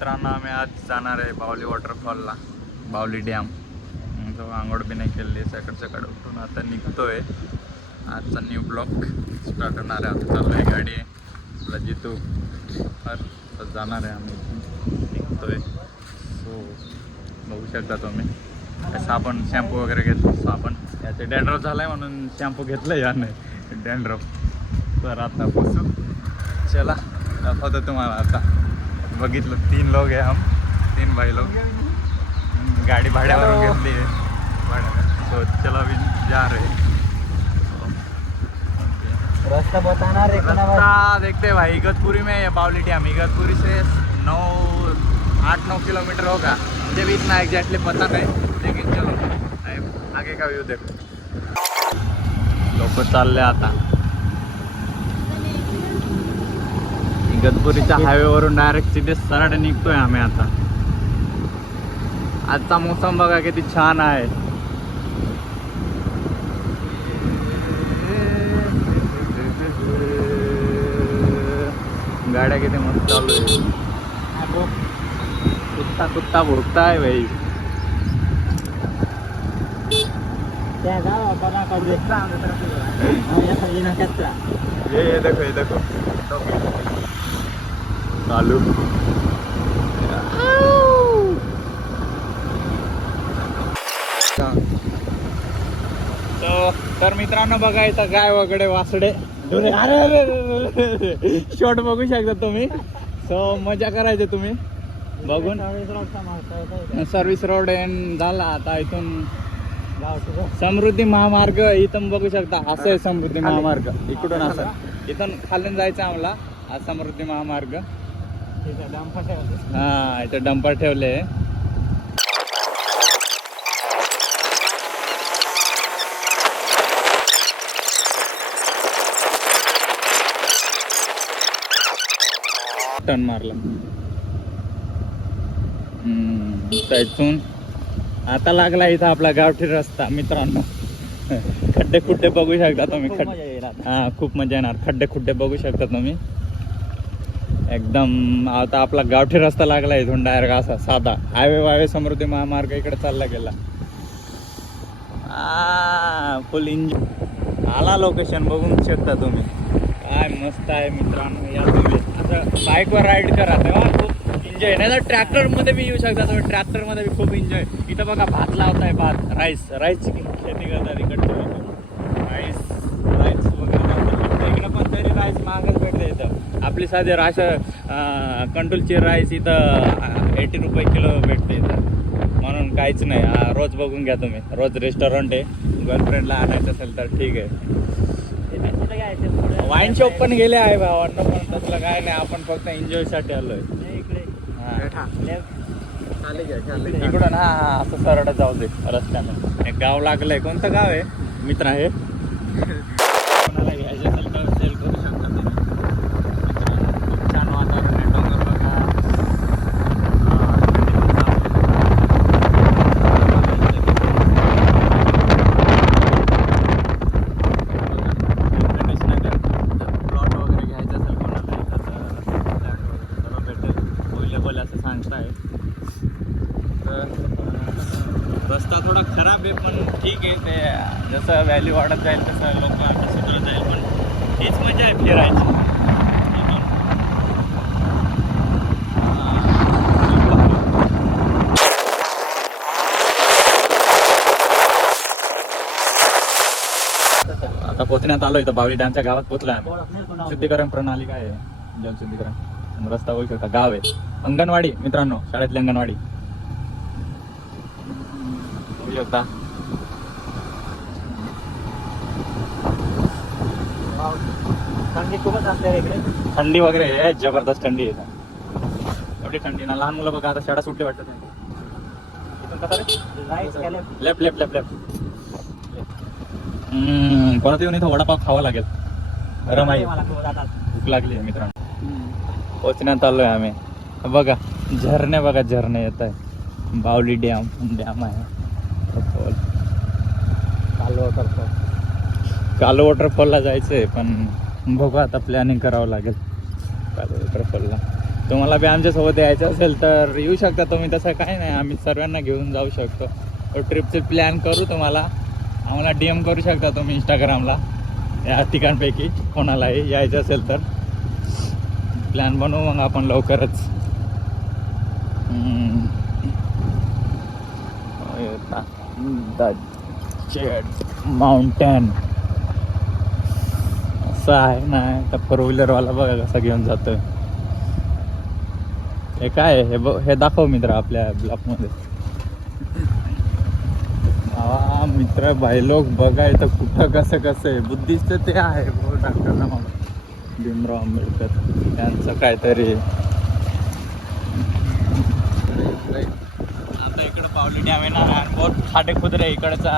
मित्रांनो आम्ही आज जाणार आहे बावली वॉटरफॉलला, बावली डॅम. जो आंघोळ बी नाही केली, सकाळ उठून आता निघतोय. आजचा न्यू ब्लॉग स्टार्ट होणार आहे. आता चालू आहे गाडी आपला जितू तर जाणार आहे, आम्ही निघतोय. सो बघू शकता तुम्ही. साबण शॅम्पू वगैरे घेतलो. साबण याचे डॅन्ड्रफ झाला आहे म्हणून शॅम्पू घेतलं याने डॅन्ड्रफ. तर आता बसू, चला दाखवतो तुम्हाला. आता बघितलं 3 लोग आहे, हम 3 भाई लोग. गाडी भाड्यावरून घेतली आहे सो चला भी जा रहे. रास्ता बताना रे, रास्ता देखते भाई. इगतपुरी में या बावली डैम, इगतपुरी से 8-9 किलोमीटर होगा. मुझे भी इतना एग्जैक्टली पता नहीं, लेकिन चलो आगे का व्यू देखो. लोक चालले आता इगतपुरीच्या हायवेवरून डायरेक्ट सिटी सरळ निघतोय आम्ही आता. आजचा मोसम बघा किती छान आहे. गाड्या किती मस्त चालू आहे. कुत्ता भोगता है भाई. ये देखो चालू. तर मित्रांनो बघा इथं गाय वगैरे वासडे शॉट बघू शकता तुम्ही. सो मजा करायचे तुम्ही बघून. सर्व्हिस रोड झाला आता. इथून समृद्धी महामार्ग इथून बघू शकता. असं आहे समृद्धी महामार्ग. इकडून असं इथून खालून जायचं आम्हाला. हा समृद्धी महामार्ग. हा इथं डंपर ठेवले. टर्न मारला. इथून आता लागला इथं आपला गावठी रस्ता. मित्रांनो खड्डे खुड्डे बघू शकता तुम्ही. हा खूप मजा येणार. खड्डे खुड्डे बघू शकता तुम्ही एकदम. आता आपला गावठी रस्ता लागला इथून डायरेक्ट असा साधा. हायवे समृद्धी महामार्ग इकडे चालला गेला. फुल इंजॉय आला. लोकेशन बघून शकता तुम्ही. काय मस्त आहे मित्रांनो. या तुम्ही असं बाईकवर राईड करा तेव्हा खूप एन्जॉय. नाही तर ट्रॅक्टरमध्ये बी येऊ शकता तुम्ही. ट्रॅक्टरमध्ये बी खूप एन्जॉय. इथं बघा भात लावताय. भात राईसची शेती करतात इकडचे लोक. राईस वगैरे इकडं पण तरी राईस महागच भेटते इथं. आपली साधी कंट्रोलची राईस इथं 80 रुपये किलो भेटते इथं. म्हणून काहीच नाही. रोज बघून घ्या तुम्ही. रोज रेस्टॉरंट आहे. गर्लफ्रेंडला आणायचं असेल तर ठीक आहे. वाईन शॉप पण गेले आहे भावांना, पण तसलं काय नाही. आपण फक्त एन्जॉयसाठी आलोय. इकडून हा असं सरळ जाऊ दे रस्त्यानं. एक गाव लागलंय. कोणतं गाव आहे मित्र आहे? कोणाला घ्यायचं असेल तर सेल करू शकता तुम्ही. खूप छान वातावरण आहे. डोंगर बघा. प्लॉट वगैरे घ्यायचं असेल कोणाला सर्व भेटेल. अवेलेबल असं सांगताय. रस्ता थोडा खराब आहे पण ठीक आहे. ते जसं व्हॅल्यू वाढत जाईल तसं लोक आता सुधरत जाईल. पण हीच मजा आहे फिरायची. आता पोचण्यात आलो. इथं बावली डॅमच्या गावात पोचला आहे. शुद्धीकरण प्रणाली काय आहे? जलशुद्धीकरण. रस्ता होऊ शकता. गाव आहे अंगणवाडी. मित्रांनो शाळेतली अंगणवाडी होऊ शकता. थंडी खूपच असते इकडे. थंडी वगैरे आहे. जबरदस्त थंडी आहे. एवढी थंडी ना. लहान मुलं बघा आता शाळा सुटली वाटतं. Left left left left. परत येऊन इथं वडापाव खावा लागेल. गरम आहे. भूक लागली आहे मित्रांनो. पोचण्यात आलोय आम्ही. बघा झरणे बघा. झरणे येत आहे. बावली डॅम आहे. कालो वॉटरफॉलला जायचंय पण बघू आता. प्लॅनिंग करावं लागेल कालो वॉटरफॉलला. तुम्हाला बी आमच्यासोबत यायचं असेल तर येऊ शकता तुम्ही. तसं काही नाही, आम्ही सर्वांना घेऊन जाऊ शकतो. ट्रिपचे प्लॅन करू. तुम्हाला आम्हाला DM करू शकता तुम्ही इंस्टाग्रामला या ठिकाणपैकी कोणालाही यायचं असेल तर. प्लॅन बनवू मग आपण लवकरच. माउंटेन असं आहे ना. तर 4 व्हीलरवाला बघा कसा घेऊन जातोय. हे काय आहे? हे दाखव मित्र आपल्या ब्लॉकमध्ये. मित्र भाई लोक बघा इथं कुठं कसं कसं आहे. बुद्धिस्ट ते आहे डॉक्टर भीमराव आंबेडकर यांचं काहीतरी. आता इकडं पावली डॅम आहे ना, आणि बहुत खाडे खुदरे इकडचा.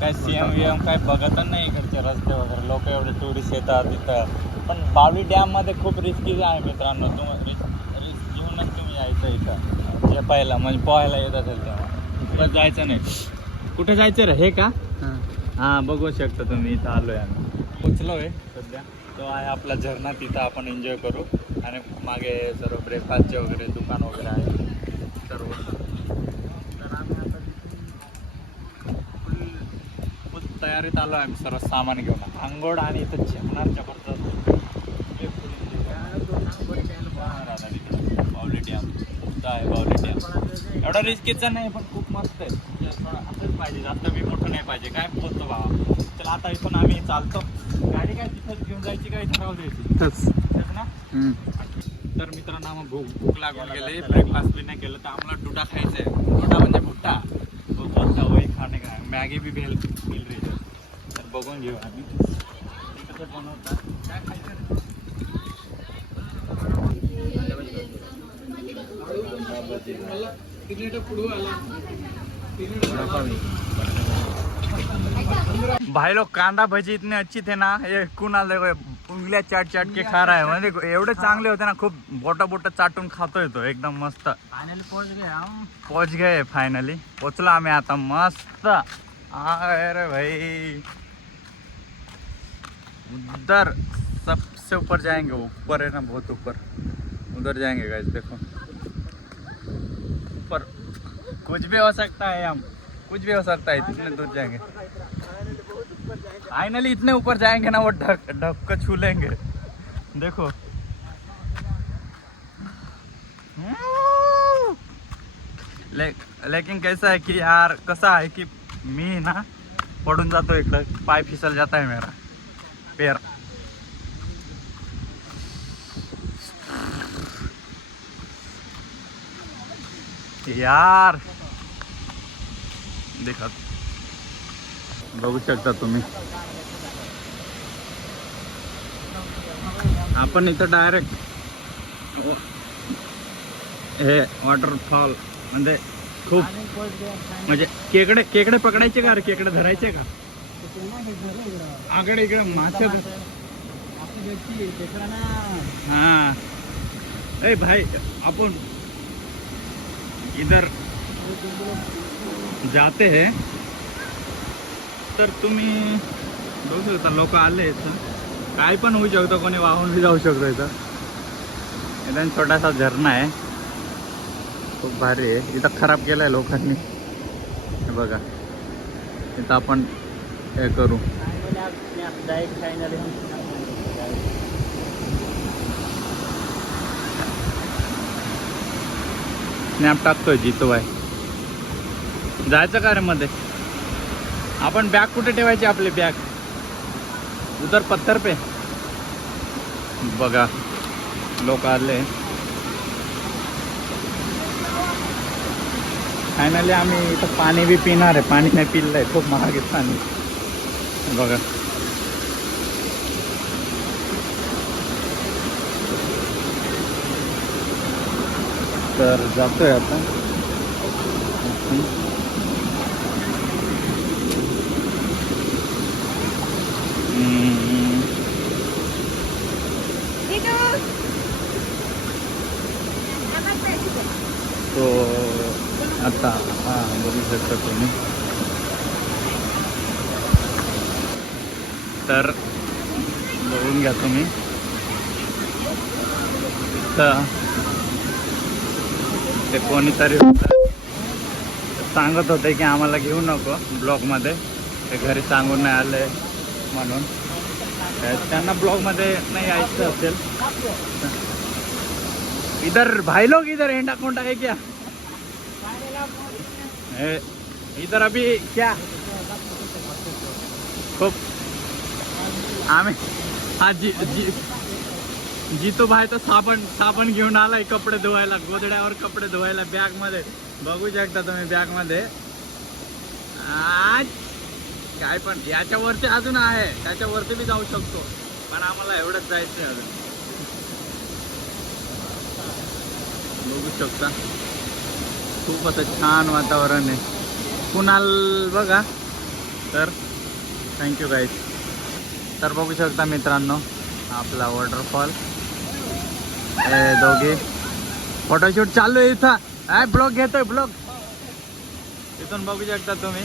काय CM काय बघतच नाही इकडचे रस्ते वगैरे. लोक एवढे टुरिस्ट येतात तिथं. पण बावली डॅममध्ये खूप रिस्की आहे मित्रांनो. रिस्क घेऊनच तुम्ही यायचं इथं. जे पहिला म्हणजे पोहायला येत असेल तेव्हा इकडं जायचं नाही. कुठे जायचं रे? हे का? हां बघू शकता तुम्ही. इथं आलो आहे आम्ही. पोचलो आहे सध्या. तो आहे आपला झरणा. तिथं आपण एन्जॉय करू. आणि मागे सर्व ब्रेकफास्टचे वगैरे दुकान वगैरे आहे सर्व. तर आम्ही आता फुल तयारीत आलो आहे. आम्ही सर्व सामान घेऊन. आंघोळ आणि इथं जेवणार जबरदस्त. बावली डॅम आहे. बावली डॅम एवढा रिस्कीचा नाही पण खूप मस्त आहे. असंच पाहिजे, जास्त मी मोठं नाही पाहिजे. काय पोचतो बाबा. चला आता इथून आम्ही चालतो. गाडी काय तिथंच घेऊन जायची काय ठरवू द्यायची तेच ना. तर मित्रांनो मग भूक लागून गेले. ब्रेकफास्ट बी नाही केलं तर आम्हाला डुडा खायचं आहे. डुडा म्हणजे भुट्टा. तो वही खाणे का मॅगी बी मिल रही है. तर बघून घेऊ आम्ही कसं बनवतात. काय खायचं. भाई लोग कांदा भजी इतने अच्छी थे ना. ये कुणाल देखो उंगलियां चाट चाट के खा रहा है. म्हणजे एवढे चांगले होते ना. खूप बोटा चाटून खातोय तो एकदम मस्त. फायनली पोच गए फायनली. पोचलो आम्ही आता मस्त. अरे भाई उधर सबसे ऊपर जाएंगे. ऊपर है ना बहुत ऊपर. उधर जाएंगे गाइस. देखो ऊपर कुछ भी हो सकता है. हम कुछ भी हो सकता है. इतने दूर जाएंगे फाइनली. इतने ऊपर जाएंगे ना वो ढक को छू लेंगे. देखो लेकिन कैसा है कि यार कसा है कि मी ना पडून जातो इकडं. पाय फिसल जाता है मेरा पैर. यार देखा बघू शकता तुम्ही. आपण इथं डायरेक्ट हे वॉटरफॉल म्हणजे खूप म्हणजे केकडे पकडायचे का रे? केकडे धरायचे का? आकडे इकडे मासे. हाँ ए भाई अपन इधर जाते हैं तर तुम्ही बघू शकता. लोक आले इथं. काय पण होऊ शकतं. कोणी वाहून बी जाऊ शकतो. इथं छोटासा झरणा आहे. खूप भारी आहे. इथं खराब केलं आहे लोकांनी. हे बघा इथं आपण हे करू. स्नॅप टाकतोय जितो आहे. जायचं का रे मध्ये. आपण बॅग कुठे ठेवायची आपली बॅग. उधर पत्थर पे. बघा लोक आले. फायनली आम्ही इथं पाणी बी पिणार आहे. पाणी नाही पिलं आहे. खूप महाग आहे पाणी. बघा तर जातोय आता. तो आता हां बघू शकता तुम्ही. तर बघून घ्या तुम्ही. इथं ते कोणीतरी होतं सांगत होते की आम्हाला घेऊ नको ब्लॉगमध्ये, ते घरी सांगून नाही आले म्हणून. त्यांना ब्लॉगमध्ये नाही यायचं असेल. इधर भाई लोग इधर एंडा कोंडा है क्या? इधर अभी क्या खूप आम्ही हा जितू भाई तर साबण घेऊन आलाय कपडे धुवायला, गोदड्यावर कपडे धुवायला बॅग मध्ये. बघू शकता तुम्ही बॅग मध्ये. आज काय पण याच्यावरती अजून आहे, त्याच्यावरती बी जाऊ शकतो, पण आम्हाला एवढंच जायचं आहे अजून. बघू शकता खूप असं छान वातावरण आहे. कुणाल बघा तर थँक्यू गाईज. तर बघू शकता मित्रांनो आपला वॉटरफॉल. हे दोघे फोटोशूट चालू आहे इथं. ब्लॉग घेतोय ब्लॉग. इथून बघू शकता तुम्ही.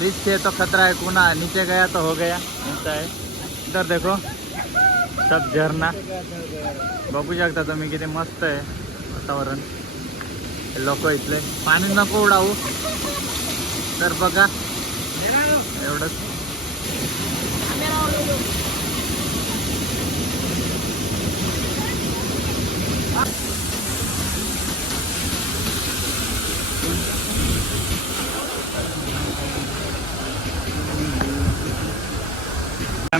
रिस्क है तो खतरा है, कुना नीचे गया तो हो गया ऐसा है. इधर देखो सब झरना. बघू शकता तुम्ही किती मस्त आहे वातावरण. लोक इथले पाणी नको उडावू तर बघा एवढंच.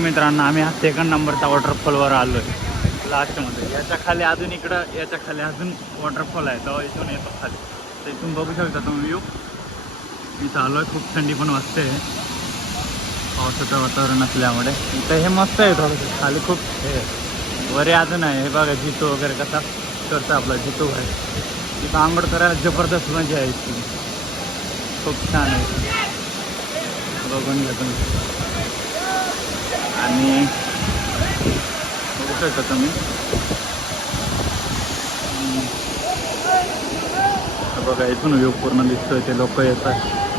मित्रांनो आम्ही हा 2nd नंबरचा वॉटरफॉलवर आलो आहे लास्टमध्ये. याच्या खाली अजून इकडं, याच्या खाली अजून वॉटरफॉल आहे, तो इथून येतो खाली. तर इथून बघू शकता तुम्ही व्ह्यू. इथं आलो आहे. खूप थंडी पण वाजते पावसाचं वातावरण असल्यामुळे. इथं हे मस्त आहे थोडंसं. खाली खूप हे वरे अजून आहे. हे बघा जितू वगैरे कसा करतो आपला जितू आहे. तिथं आंघोळ करायला जबरदस्त मजा आहे इथून. खूप छान आहे, बघून घ्या तुम्ही. आणि बघू शकता तुम्ही बघा इथून व्ह्यू पूर्ण दिसतोय. ते लोक येतात